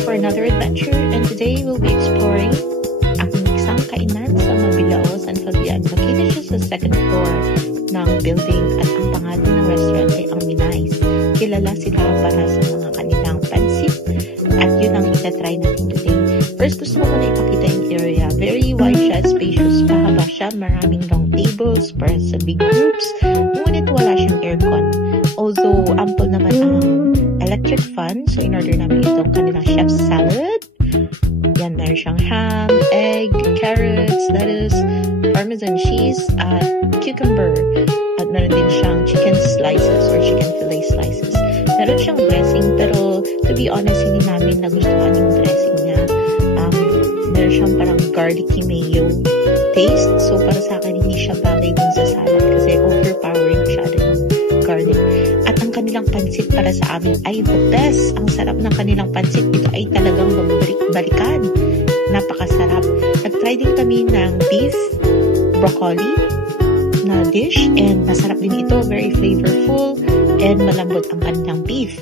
for another adventure, and today we'll be exploring ang isang kainan sa Mabilao, San Fabian. Located siya sa second floor ng building at ang pangalan ng restaurant ay ang Minais. Kilala sila para sa mga kanilang pansit at yun ang itatry natin today. First, gusto ko muna ipakita yung area. Very wide siya, spacious, mahaba siya, maraming long tables para sa big groups, ngunit wala siyang aircon. Although ample naman ang electric fan, so in order namin itong kanilang chef's salad. Yan, meron siyang ham, egg, carrots, lettuce, parmesan cheese, at cucumber. At meron din siyang chicken slices or chicken fillet slices. Meron siyang dressing, pero to be honest, hindi namin nagustuhan yung dressing niya. Meron siyang parang garlicky mayo taste. So para sa akin, hindi siya bagay dun sa salad kasi overpowering masyado yung garlic. At ang kanilang pansit para sa amin ay the best. Ang sarap ng kanilang pansit. Ito ay talagang babalik-balikan. Napakasarap. Nag-try din kami ng beef broccoli na dish and masarap din ito. Very flavorful and malambot ang kanilang beef.